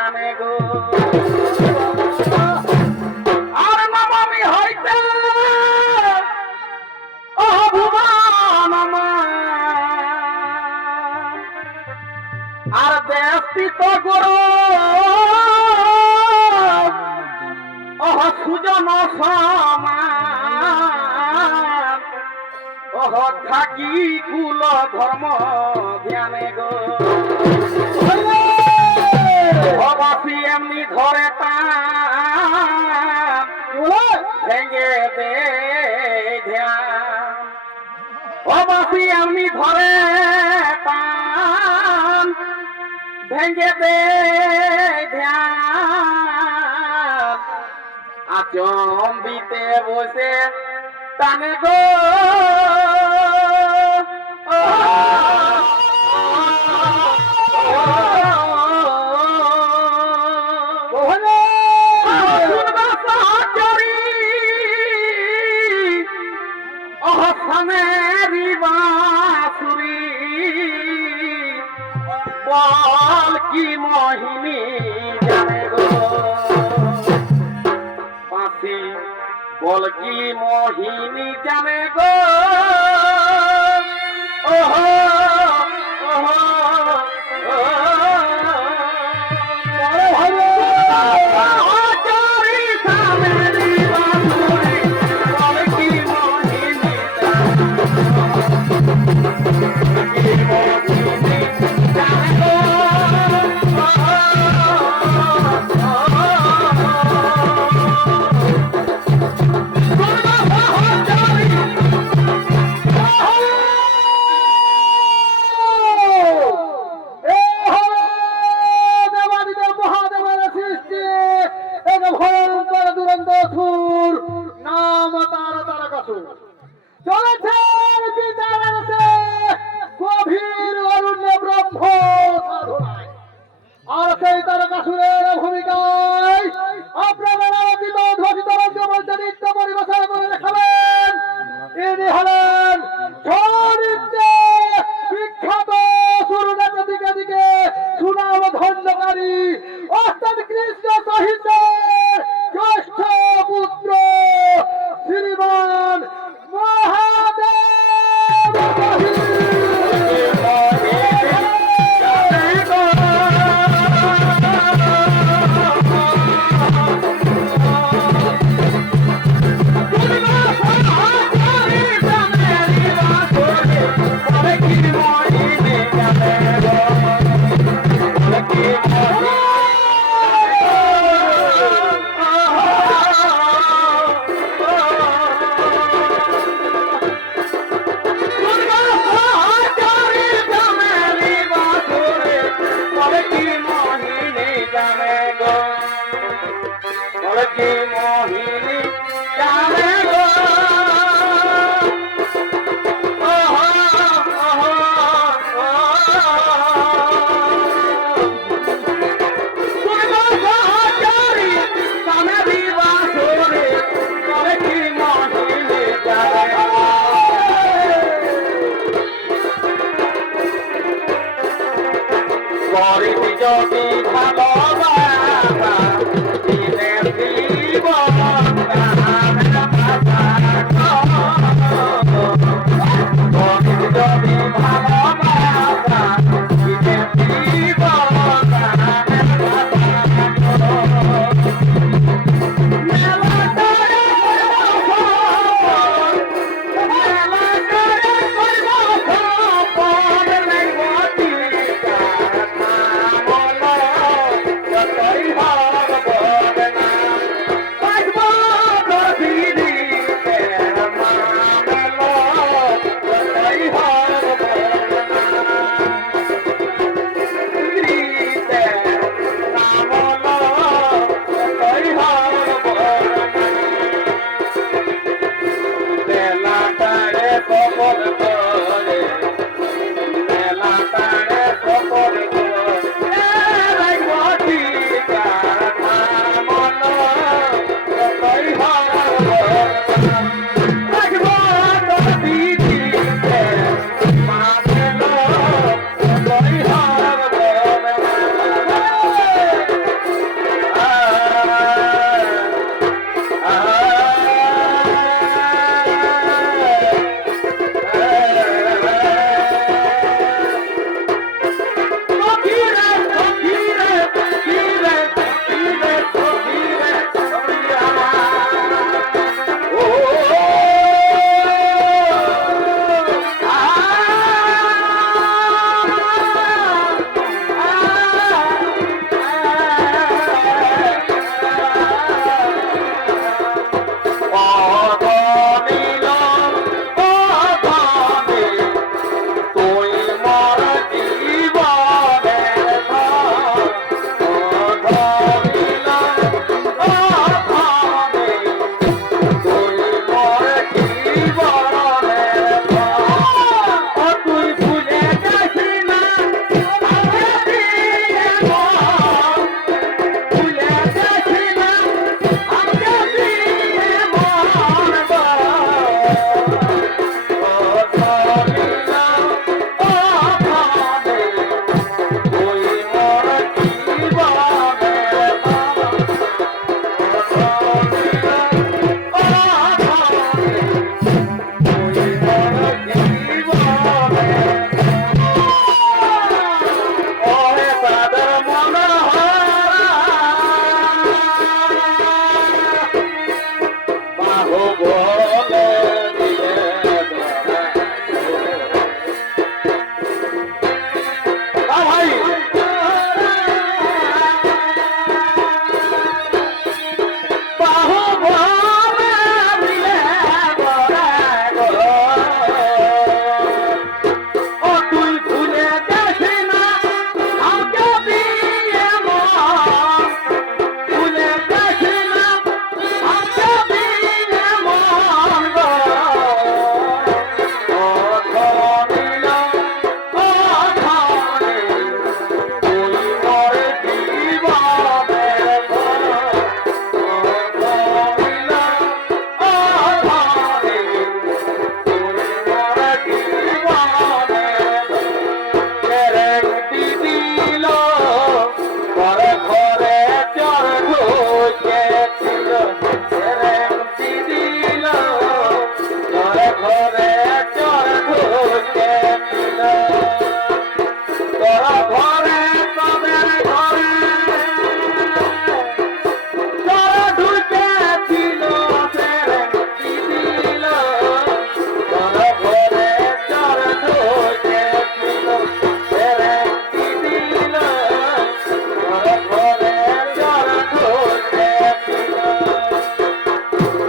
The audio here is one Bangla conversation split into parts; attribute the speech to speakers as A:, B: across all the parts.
A: নামে গো সঙ্গে আচম্বিতে বসে তানে গো। বলকি মোহিনী জানে গো?
B: ও পরে যদি ভালো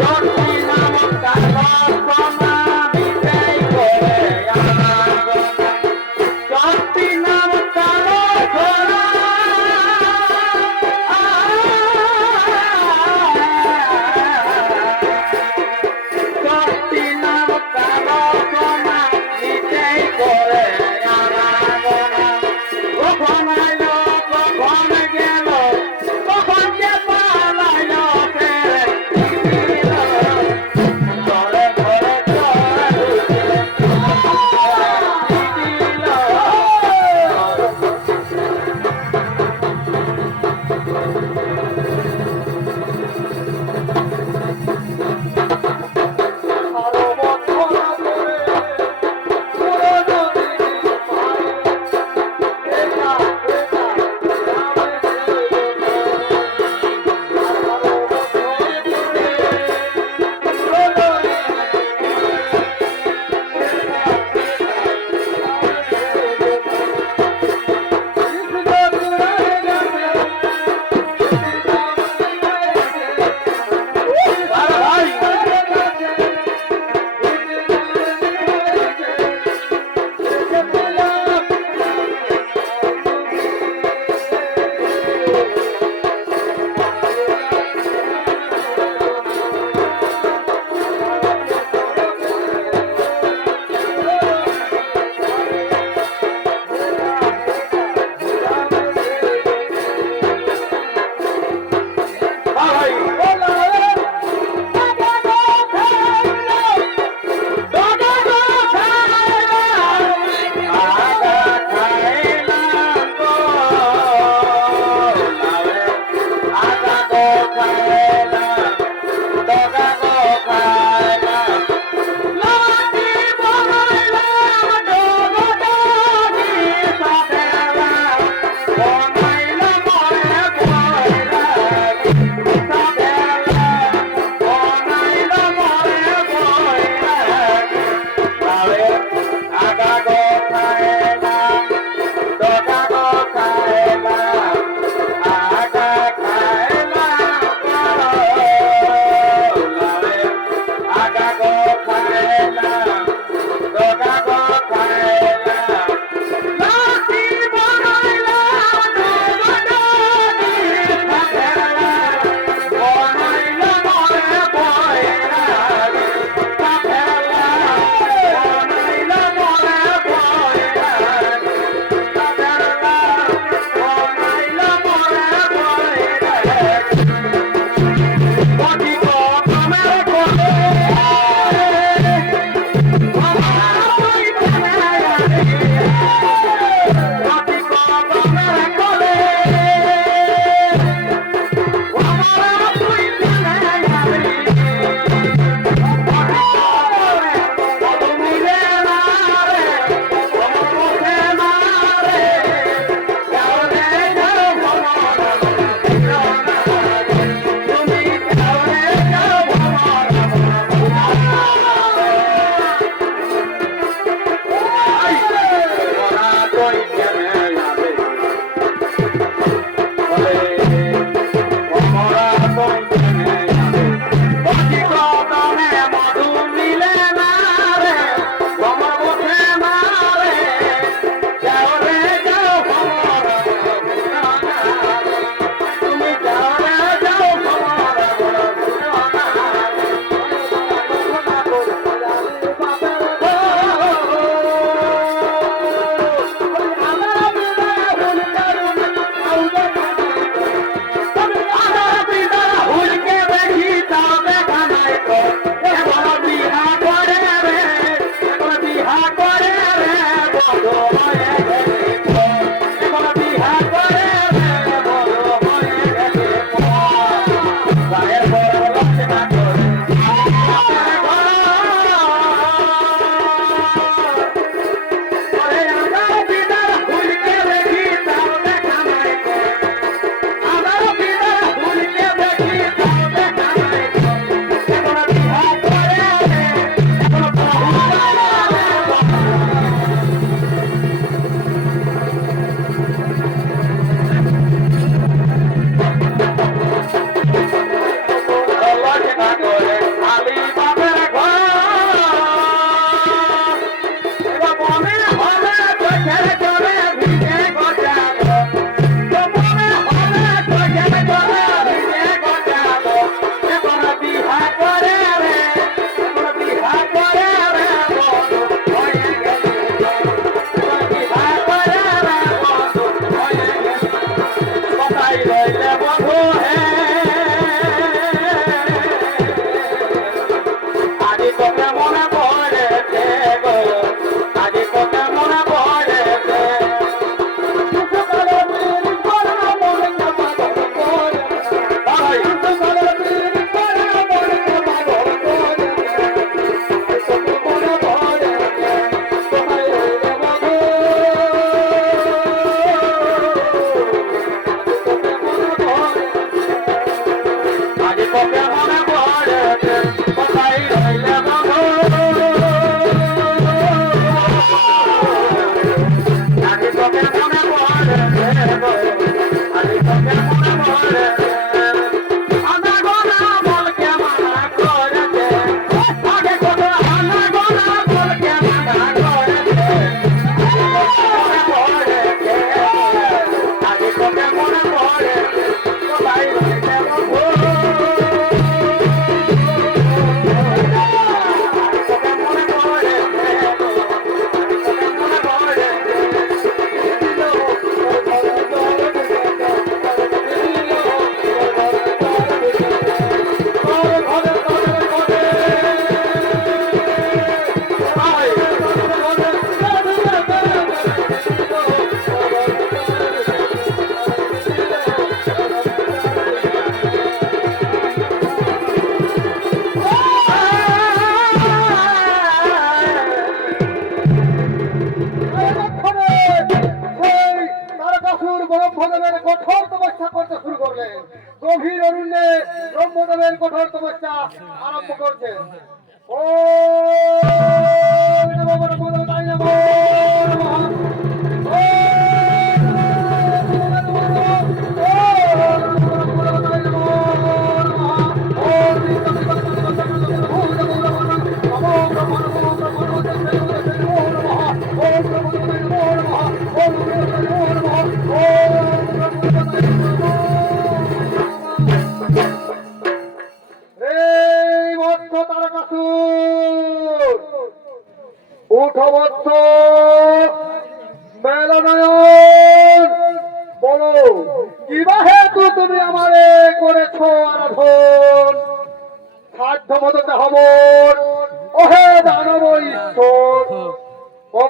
B: ধরতি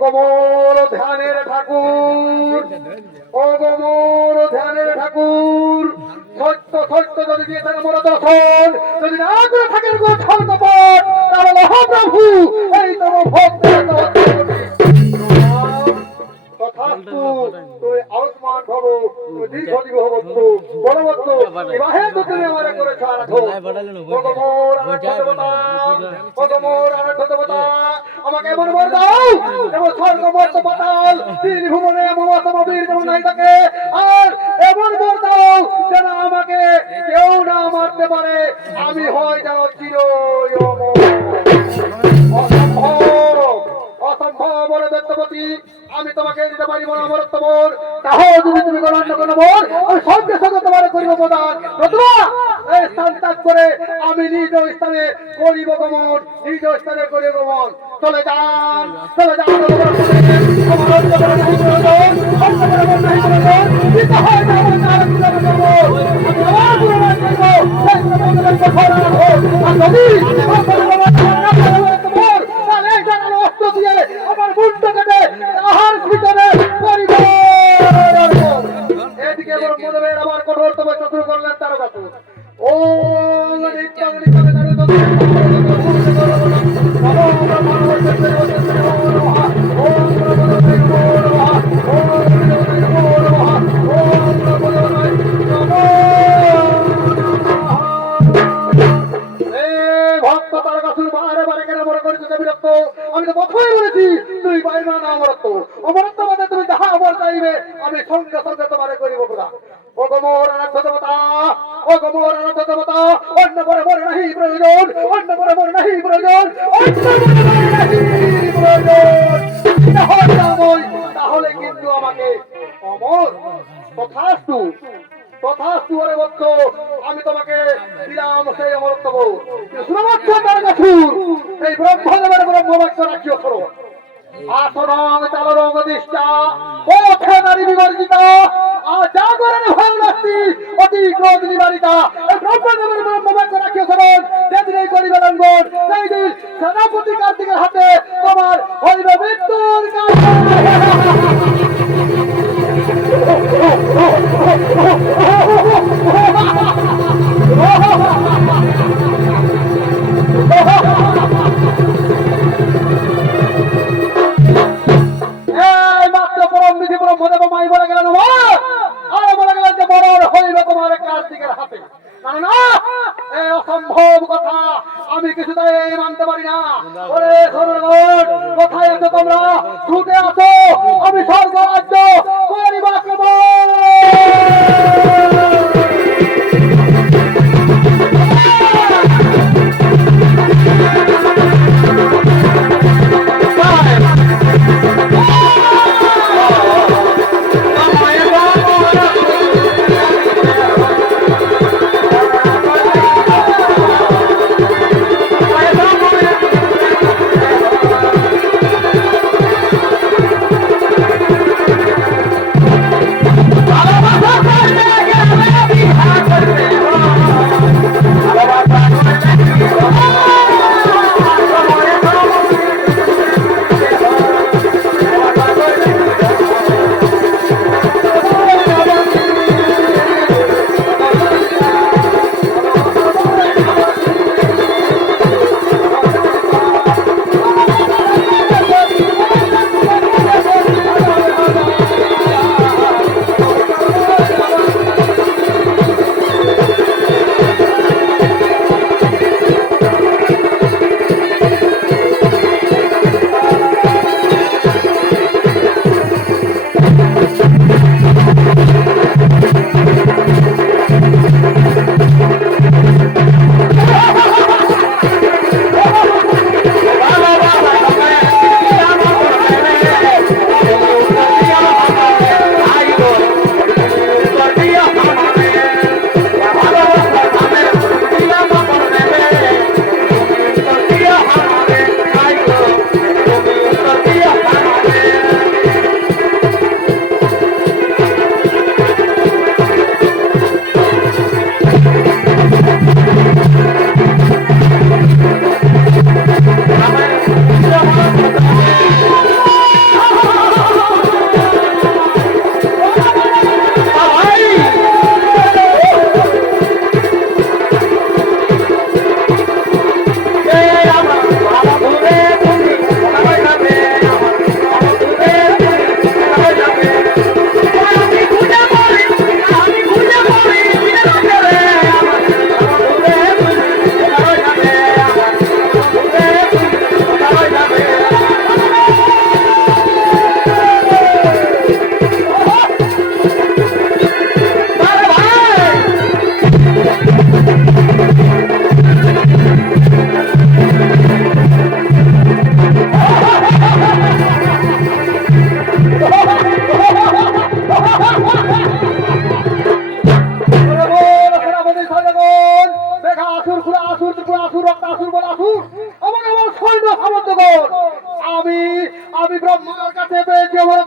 B: কবর আমি তোমাকে দিতে পারিব না আমার তোমার তাহলে যদি তুমি গ্রহণ করে আমি সঙ্গে সঙ্গে তোমার করিব প্রদান নতুবা এই স্থান ত্যাগ করে আমি নিজ স্থানে করিব গমন নিজ স্থানে করিব গমন চলে যান চলে যান যদি গুণবের আবার কঠোরতম চতুর করলেন তার কাছে ও করো। আসন চালন অঙ্গদিষ্ঠা পথে নারী বিবর্জিত। জাগরণ হয়ে উঠছি। অতি ক্রোধ নিবারিতা। ব্রহ্মদেবের ব্রহ্মবাক্য রাখিও স্মরণ যেদিন এই করিবে রঙ্গন সেই সেনাপতি কার্তিকের হাতে তোমার হইবে মৃত্যুর কাজ। মানতে পারি না ওরে কোথায় আছো তোমরা ছুটে আছো আমি স্বর্গ রাজ্য আসুর রক্ত
A: আসুর বলে আসুর আমার আমার
B: সৈন্য সামন্ত আমি আমি ব্রহ্মার কাছে পেয়েছি আমার